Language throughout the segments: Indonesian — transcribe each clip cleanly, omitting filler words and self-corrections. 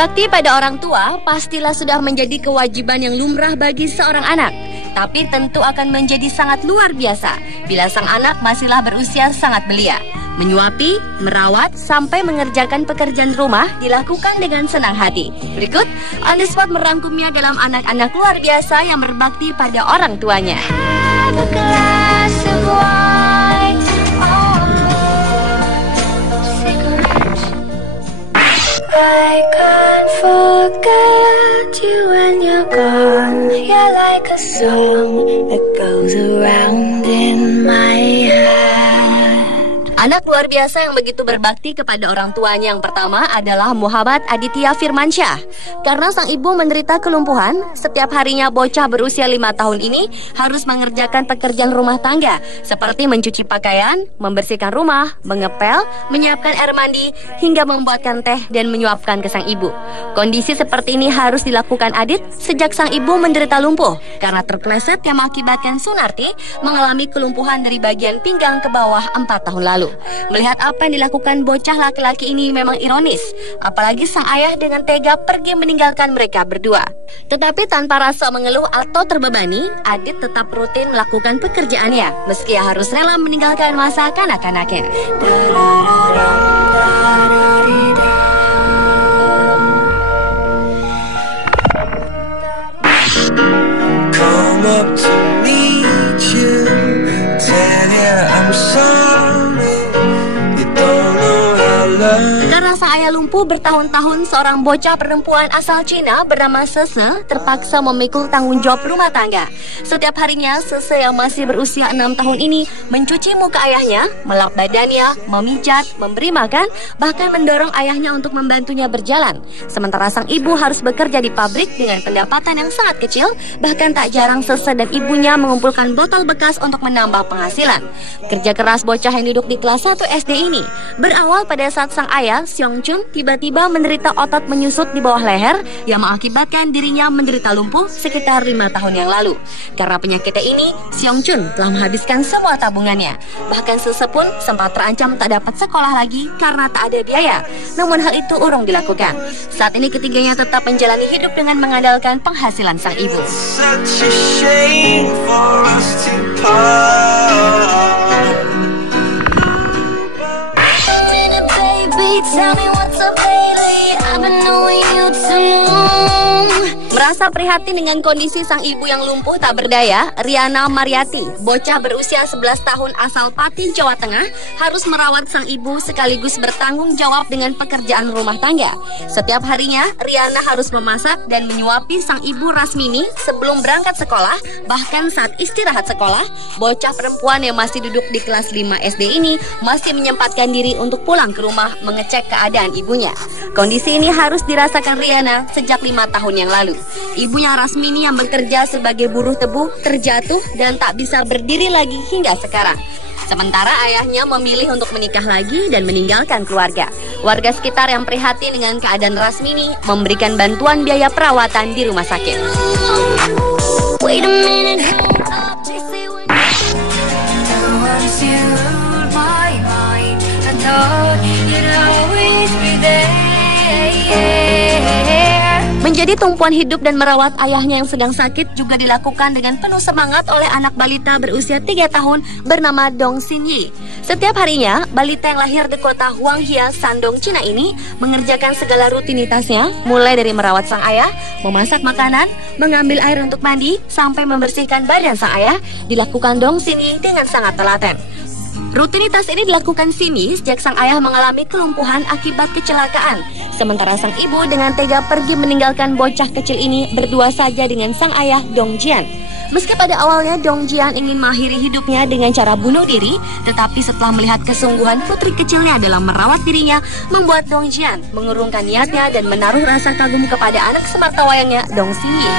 Berbakti pada orang tua pastilah sudah menjadi kewajiban yang lumrah bagi seorang anak. Tapi tentu akan menjadi sangat luar biasa bila sang anak masihlah berusia sangat belia. Menyuapi, merawat, sampai mengerjakan pekerjaan rumah dilakukan dengan senang hati. Berikut, On The Spot merangkumnya dalam anak-anak luar biasa yang berbakti pada orang tuanya. I can't forget you when you're gone. You're like a song that goes around in my head. Anak luar biasa yang begitu berbakti kepada orang tuanya yang pertama adalah Muhammad Aditya Firmansyah. Karena sang ibu menderita kelumpuhan, setiap harinya bocah berusia 5 tahun ini harus mengerjakan pekerjaan rumah tangga seperti mencuci pakaian, membersihkan rumah, mengepel, menyiapkan air mandi, hingga membuatkan teh dan menyuapkan ke sang ibu. Kondisi seperti ini harus dilakukan Adit sejak sang ibu menderita lumpuh karena terpleset yang mengakibatkan Sunarti mengalami kelumpuhan dari bagian pinggang ke bawah 4 tahun lalu. Melihat apa yang dilakukan bocah laki-laki ini memang ironis, apalagi sang ayah dengan tega pergi meninggalkan mereka berdua. Tetapi tanpa rasa mengeluh atau terbebani, Adit tetap rutin melakukan pekerjaannya meski harus rela meninggalkan masa kanak-kanaknya. Come up to meet you, tell you I'm sorry. Karena sang ayah lumpuh bertahun-tahun, seorang bocah perempuan asal Cina bernama Sese terpaksa memikul tanggung jawab rumah tangga. Setiap harinya, Sese yang masih berusia 6 tahun ini mencuci muka ayahnya, melap badannya, memijat, memberi makan, bahkan mendorong ayahnya untuk membantunya berjalan. Sementara sang ibu harus bekerja di pabrik dengan pendapatan yang sangat kecil, bahkan tak jarang Sese dan ibunya mengumpulkan botol bekas untuk menambah penghasilan. Kerja keras bocah yang duduk di kelas 1 SD ini berawal pada saat sang ayah, Seong Chun, tiba-tiba menderita otot menyusut di bawah leher yang mengakibatkan dirinya menderita lumpuh sekitar 5 tahun yang lalu. Karena penyakitnya ini, Seong Chun telah menghabiskan semua tabungannya. Bahkan Sese pun sempat terancam tak dapat sekolah lagi karena tak ada biaya. Namun hal itu urung dilakukan. Saat ini ketiganya tetap menjalani hidup dengan mengandalkan penghasilan sang ibu. Tell me what's up lately, I've been knowing you too long. Merasa prihatin dengan kondisi sang ibu yang lumpuh tak berdaya, Riana Mariati, bocah berusia 11 tahun asal Pati, Jawa Tengah, harus merawat sang ibu sekaligus bertanggung jawab dengan pekerjaan rumah tangga. Setiap harinya, Riana harus memasak dan menyuapi sang ibu Rasmini sebelum berangkat sekolah. Bahkan saat istirahat sekolah, bocah perempuan yang masih duduk di kelas 5 SD ini masih menyempatkan diri untuk pulang ke rumah mengecek keadaan ibunya. Kondisi ini harus dirasakan Riana sejak 5 tahun yang lalu. Ibunya Rasmini yang bekerja sebagai buruh tebu terjatuh dan tak bisa berdiri lagi hingga sekarang. Sementara ayahnya memilih untuk menikah lagi dan meninggalkan keluarga. Warga sekitar yang prihatin dengan keadaan Rasmini memberikan bantuan biaya perawatan di rumah sakit. Wait a minute. Menjadi tumpuan hidup dan merawat ayahnya yang sedang sakit juga dilakukan dengan penuh semangat oleh anak balita berusia 3 tahun bernama Dong Xin Yi. Setiap harinya, balita yang lahir di kota Huanghia, Shandong, Cina ini mengerjakan segala rutinitasnya, mulai dari merawat sang ayah, memasak makanan, mengambil air untuk mandi, sampai membersihkan badan sang ayah, dilakukan Dong Xin Yi dengan sangat telaten. Rutinitas ini dilakukan Sini sejak sang ayah mengalami kelumpuhan akibat kecelakaan. Sementara sang ibu dengan tega pergi meninggalkan bocah kecil ini berdua saja dengan sang ayah Dong Jian. Meski pada awalnya Dong Jian ingin mengakhiri hidupnya dengan cara bunuh diri, tetapi setelah melihat kesungguhan putri kecilnya dalam merawat dirinya, membuat Dong Jian mengurungkan niatnya dan menaruh rasa kagum kepada anak semartawayangnya Dong Xin Yi.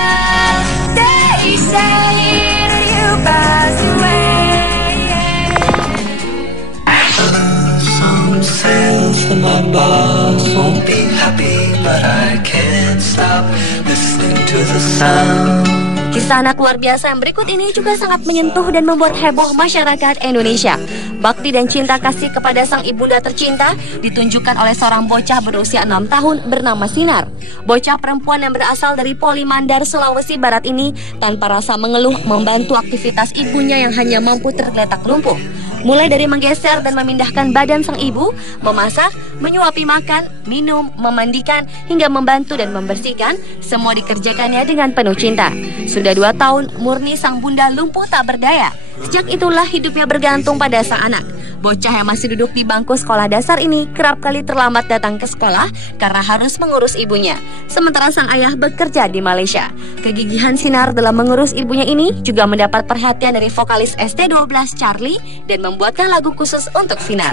My boss won't be happy, but I can't stop listening to the sound Kisah anak luar biasa yang berikut ini juga sangat menyentuh dan membuat heboh masyarakat Indonesia. Bakti dan cinta kasih kepada sang ibunda tercinta ditunjukkan oleh seorang bocah berusia 6 tahun bernama Sinar. Bocah perempuan yang berasal dari Poli Mandar, Sulawesi Barat ini tanpa rasa mengeluh membantu aktivitas ibunya yang hanya mampu tergeletak lumpuh. Mulai dari menggeser dan memindahkan badan sang ibu, memasak, menyuapi makan, minum, memandikan, hingga membantu dan membersihkan, semua dikerjakannya dengan penuh cinta. Sudah 2 tahun, Murni sang bunda lumpuh tak berdaya. Sejak itulah hidupnya bergantung pada sang anak. Bocah yang masih duduk di bangku sekolah dasar ini kerap kali terlambat datang ke sekolah karena harus mengurus ibunya. Sementara sang ayah bekerja di Malaysia. Kegigihan Sinar dalam mengurus ibunya ini juga mendapat perhatian dari vokalis ST12 Charlie dan membuatkan lagu khusus untuk Sinar.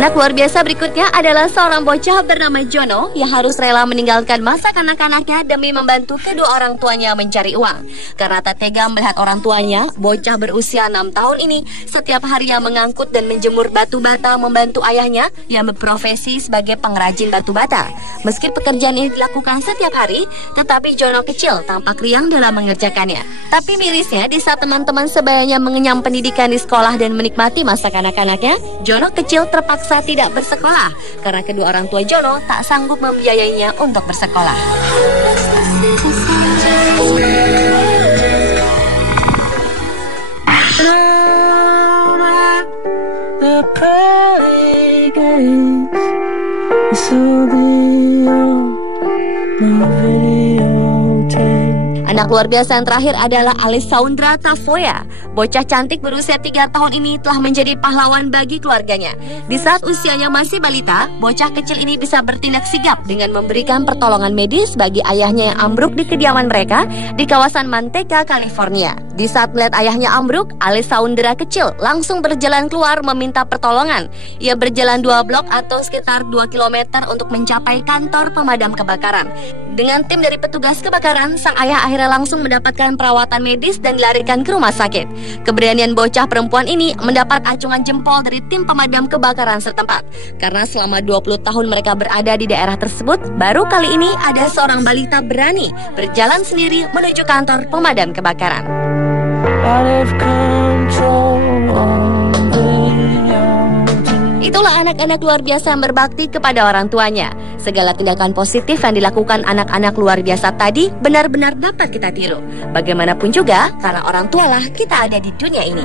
Anak luar biasa berikutnya adalah seorang bocah bernama Jono yang harus rela meninggalkan masa kanak-kanaknya demi membantu kedua orang tuanya mencari uang. Karena tak tega melihat orang tuanya, bocah berusia 6 tahun ini setiap harinya mengangkut dan menjemur batu bata membantu ayahnya yang berprofesi sebagai pengrajin batu bata. Meski pekerjaan ini dilakukan setiap hari, tetapi Jono kecil tampak riang dalam mengerjakannya. Tapi mirisnya, di saat teman-teman sebayanya mengenyam pendidikan di sekolah dan menikmati masa kanak-kanaknya, Jono kecil terpaksa tidak bersekolah karena kedua orang tua Jono tak sanggup membiayainya untuk bersekolah. Anak luar biasa yang terakhir adalah Alessandra Tafoya. Bocah cantik berusia 3 tahun ini telah menjadi pahlawan bagi keluarganya. Di saat usianya masih balita, bocah kecil ini bisa bertindak sigap dengan memberikan pertolongan medis bagi ayahnya yang ambruk di kediaman mereka di kawasan Manteca, California. Di saat melihat ayahnya ambruk, Alessandra kecil langsung berjalan keluar meminta pertolongan. Ia berjalan 2 blok atau sekitar 2 km untuk mencapai kantor pemadam kebakaran. Dengan tim dari petugas kebakaran, sang ayah akhirnya langsung mendapatkan perawatan medis dan dilarikan ke rumah sakit. Keberanian bocah perempuan ini mendapat acungan jempol dari tim pemadam kebakaran setempat. Karena selama 20 tahun mereka berada di daerah tersebut, baru kali ini ada seorang balita berani berjalan sendiri menuju kantor pemadam kebakaran. Itulah anak-anak luar biasa yang berbakti kepada orang tuanya. Segala tindakan positif yang dilakukan anak-anak luar biasa tadi benar-benar dapat kita tiru. Bagaimanapun juga, karena orang tualah kita ada di dunia ini.